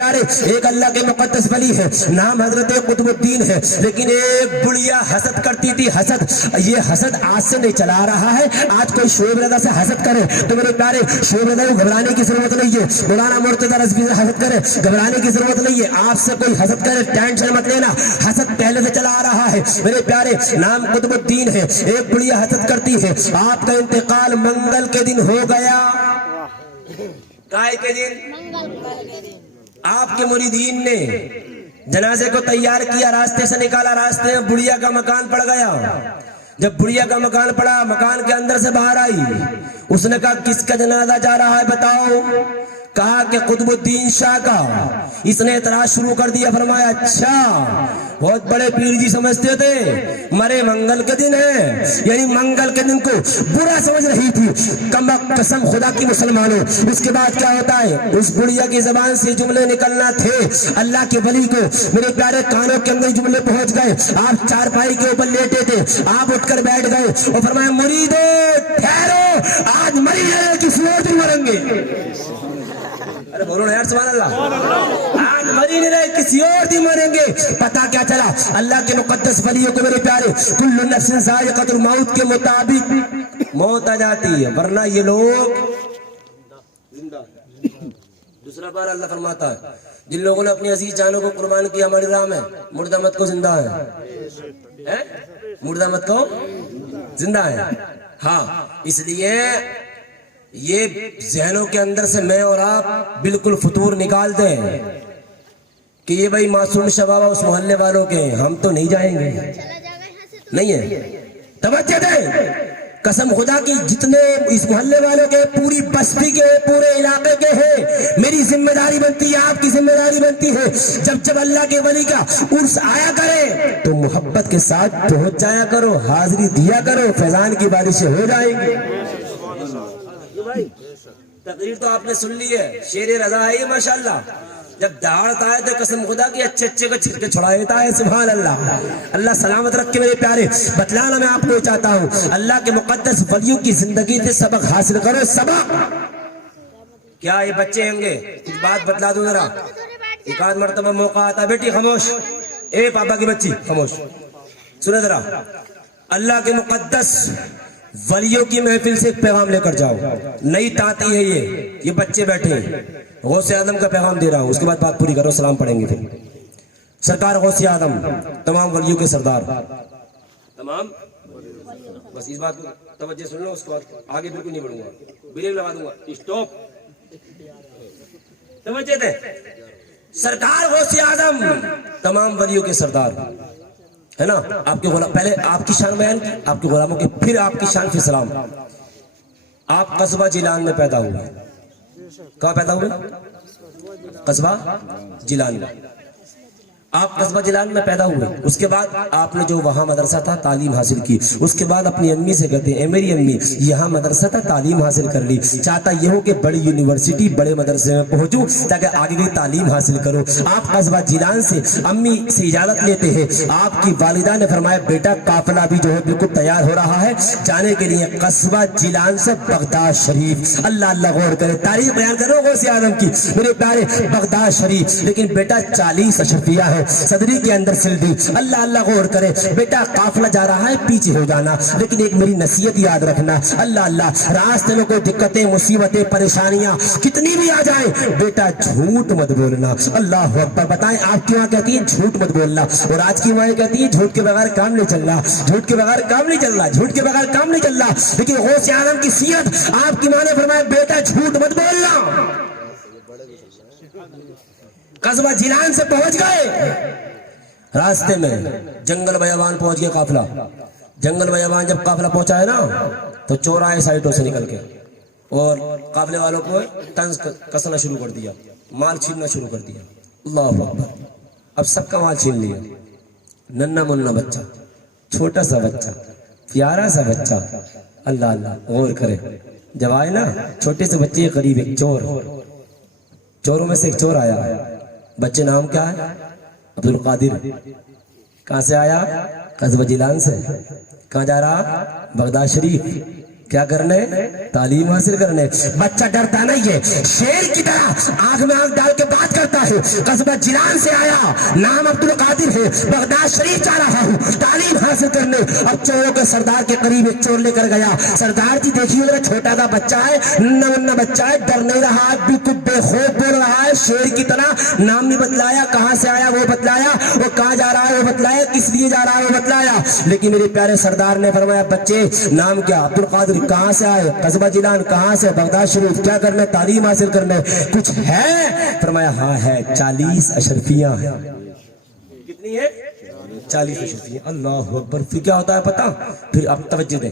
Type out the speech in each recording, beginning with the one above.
ایک اللہ کے مقدس ولی ہے، نام حضرت قطب الدین ہے، لیکن ایک بڑھیا حسد کرتی تھی۔ حسد، یہ حسد آج سے نہیں چلا رہا ہے۔ آج کوئی شعیب رضا سے حسد کرے تو میرے پیارے شعیب رضا کو گھبرانے کی ضرورت نہیں ہے۔ مولانا مرتضی رضوی سے حسد کرے، گھبرانے کی ضرورت نہیں ہے۔ آپ سے کوئی حسد کرے، ٹینشن مت لینا، حسد پہلے سے چلا آ رہا ہے۔ میرے پیارے نام قطب الدین ہے، ایک بڑھیا حسد کرتی ہے۔ آپ کا انتقال منگل کے دن ہو گیا۔ کائے کے دن؟ آپ کے مریدین نے جنازے کو تیار کیا، راستے سے نکالا، راستے میں بڑھیا کا مکان پڑ گیا۔ جب بڑھیا کا مکان پڑا، مکان کے اندر سے باہر آئی، اس نے کہا کس کا جنازہ جا رہا ہے بتاؤ؟ کہا کہ قطب الدین شاہ کا۔ اس نے اعتراض شروع کر دیا، فرمایا اچھا بہت بڑے پیر جی سمجھتے تھے مرے منگل کے دن ہے، یعنی منگل کے دن کو برا سمجھ رہی تھی۔ قسم خدا کی مسلمانوں، اس کے بعد کیا ہوتا ہے؟ اس بڑھیا کی زبان سے جملے نکلنا تھے، اللہ کے ولی کو میرے پیارے کانوں کے اندر جملے پہنچ گئے۔ آپ چارپائی کے اوپر لیٹے تھے، آپ اٹھ کر بیٹھ گئے اور فرمایا مریدو ٹھہرو، آج مری ہے کسی اور دن مریں گے۔ ارے بولو نا یار سبحان اللہ، آج مری نہیں رہے کسی اور دن مریں گے۔ پتا کیا چلا؟ اللہ کے مقدس ولیوں کو میرے پیارے کل نفس ذائقۃ الموت کے مطابق موت آ جاتی ہے، ورنہ یہ لوگ زندہ۔ دوسرا بار اللہ فرماتا ہے جن لوگوں نے اپنی عزیز جانوں کو قربان کیا ہماری راہ میں، مردہ مت کو زندہ ہے، مردہ مت کو زندہ ہے۔ ہاں، اس لیے یہ ذہنوں کے اندر سے میں اور آپ بالکل فطور نکال دیں کہ یہ بھائی معصوم شباب اس محلے والوں کے ہیں، ہم تو نہیں جائیں گے، نہیں ہے۔ توجہ دیں، قسم خدا کی جتنے اس محلے والوں کے، پوری بستی کے، پورے علاقے کے ہیں، میری ذمہ داری بنتی ہے، آپ کی ذمہ داری بنتی ہے، جب جب اللہ کے ولی کا عرس آیا کرے تو محبت کے ساتھ پہنچ جایا کرو، حاضری دیا کرو، فیضان کی بارشیں ہو جائیں گی۔ تقریر تو آپ نے سن لی ہے، شیر رضا ہے ماشاءاللہ، جب دہاڑتا ہے تو قسم خدا کی اچھے اچھے کو چھڑکے چھڑا دیتا ہے، سبحان اللہ۔ اللہ سلامت رکھ کے میرے پیارے، بتلانا میں آپ کو چاہتا ہوں اللہ کے مقدس ولیوں کی زندگی سے سبق حاصل کرو۔ سبق کیا؟ یہ بچے ہوں گے، کچھ بات بتلا دوں ذرا، ایک آدھ مرتبہ موقع آتا ہے، بیٹی خاموش، اے پاپا کی بچی خاموش، سنو ذرا، اللہ کے مقدس ولیوں کی محفل سے ایک پیغام لے کر جاؤ، نئی تاتی ہے یہ بچے بیٹھے ہیں، غوث اعظم کا پیغام دے رہا ہوں، اس کے بعد بات پوری کرو، سلام پڑھیں گے پھر۔ سرکار غوث اعظم تمام ولیوں کے سردار، تمام، بس اس بات کو توجہ سن لو، اس کو آگے بالکل نہیں بڑھوں گا، بریک لگا دوں گا، اسٹاپ، توجہ دے۔ سرکار غوث اعظم تمام ولیوں کے سردار ہے نا، آپ کے غلام، پہلے آپ کی شان بیان کی، آپ کے غلاموں کی، پھر آپ کی شان کی سلام۔ آپ قصبہ جیلان میں پیدا ہوئے، کہاں پیدا ہوئے؟ قصبہ جیلان میں۔ آپ قصبہ جیلان میں پیدا ہوئے، اس کے بعد آپ نے جو وہاں مدرسہ تھا تعلیم حاصل کی، اس کے بعد اپنی امی سے کہتے ہیں اے میری امی یہاں مدرسہ تھا تعلیم حاصل کر لی، چاہتا یہ ہو کہ بڑی یونیورسٹی بڑے مدرسے میں پہنچوں تاکہ آگے کی تعلیم حاصل کروں۔ آپ قصبہ جیلان سے امی سے اجازت لیتے ہیں، آپ کی والدہ نے فرمایا بیٹا قافلہ بھی جو ہے بالکل تیار ہو رہا ہے جانے کے لیے قصبہ جیلان سے بغداد شریف۔ اللہ اللہ غور کرے، تاریخ بیان کرو غوث اعظم کی میرے پیارے، بغداد شریف، لیکن بیٹا 40 اشرفیہ ہے صدری کے اندر سل دی۔ اللہ اللہ غور کرے، بیٹا قافلہ جا رہا ہے پیچھے ہو جانا، لیکن ایک میری نصیحت یاد رکھنا، اللہ اللہ راستے میں کوئی دقتیں مصیبتیں پریشانیاں کتنی بھی آ جائیں بیٹا جھوٹ مت بولنا۔ اللہ اکبر، بتائیں آپ کی ماں کہتی ہے جھوٹ مت بولنا، اور آج کی مائیں کہتی ہیں جھوٹ کے بغیر کام نہیں چل رہا، جھوٹ کے بغیر کام نہیں چل رہا، جھوٹ کے بغیر کام نہیں چل رہا، لیکن غوث اعظم کی سیرت آپ کی ماں نے فرمایا بیٹا جھوٹ مت بولنا۔ قصبہ جیلان سے پہنچ گئے، راستے میں جنگل بیابان پہنچ گیا قافلہ۔ جنگل بیابان جب قافلہ پہنچا ہے نا تو چور آئے سائٹوں سے نکل کے اور قافلے والوں کو طنز کسنا شروع کر دیا، مال چھیننا شروع کر دیا۔ اللہ اکبر، اب سب کا مال چھین لیا، ننھا منا بچہ، چھوٹا سا بچہ، پیارا سا بچہ، اللہ اللہ غور کرے، جب آئے نا چھوٹے سے بچے کے قریب ایک چور، چوروں میں سے ایک چور آیا، بچے نام کیا ہے؟ عبد القادر۔ کہاں سے آیا؟ قصبہ جیلان سے۔ کہاں جا رہا؟ بغداد شریف۔ کیا کرنے؟ تعلیم حاصل کرنے۔ بچہ ڈرتا نہیں ہے، شیر کی طرح آنکھ میں آنکھ ڈال کے بات کرتا ہے قصبہ جیلان سے آیا, نام عبد القادر ہے, بغداد شریف جا رہا ہوں تعلیم حاصل کرنے. اب چوروں کے سردار کے قریب ایک چور لے کر گیا. سردار جی دیکھیے میرا چھوٹا سا بچہ ہے, ننھا بچہ ہے, ڈر نہیں رہا, بالکل بے خوف بول رہا ہے شیر کی طرح. نام بھی بتلایا, کہاں سے آیا وہ بتلایا, وہ کہاں جا رہا ہے وہ بتلایا, کس لیے جا رہا ہے وہ بتلایا. لیکن میرے پیارے سردار نے فرمایا بچے نام کیا؟ عبد القادر. کہاں سے آئے؟ قصبہ جیلان. کہاں سے؟ بغداد شریف. کیا کرنا؟ تعلیم حاصل کرنا. کچھ ہے؟ فرمایا ہاں ہے, 40 اشرفیاں ہیں. کتنی ہے؟ 40 اشرفیاں. اللہ اکبر. پھر کیا ہوتا ہے پتا؟ پھر آپ توجہ دیں,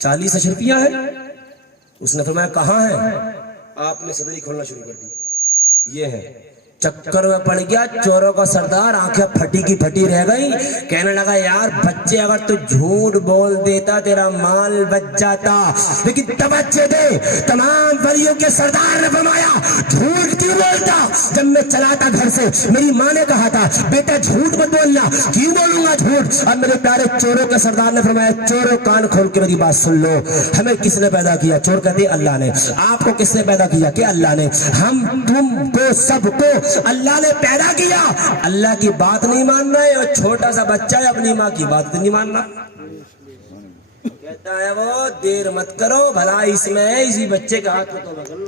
40 اشرفیاں ہیں. اس نے فرمایا کہاں ہے؟ آپ نے صدری کھولنا شروع کر دی. یہ ہے. چکر میں پڑ گیا چوروں کا سردار, آنکھیں پھٹی کی پھٹی رہ گئی. کہنے لگا یار بچے اگر تو جھوٹ بول دیتا تیرا مال بچ جاتا, لیکن توجہ دے تمام ولیوں کے سردار نے فرمایا جھوٹ کیوں بولتا؟ جب میں چلا تھا گھر سے میری ماں نے کہا تھا بیٹا جھوٹ مت بولنا. کیوں بولوں گا جھوٹ؟ اب میرے پیارے چوروں کے سردار نے فرمایا چوروں کان کھول کے میری بات سن لو. ہمیں کس نے پیدا کیا؟ چور کہتے اللہ نے. آپ کو کس نے پیدا کیا؟ کہ اللہ نے. ہم تم کو سب کو اللہ نے پیدا کیا. اللہ کی بات نہیں مان رہے, اور چھوٹا سا بچہ ہے اپنی ماں کی بات نہیں مان رہا. کہتا ہے وہ دیر مت کرو, بھلا اس میں اسی بچے کے ہاتھ میں تو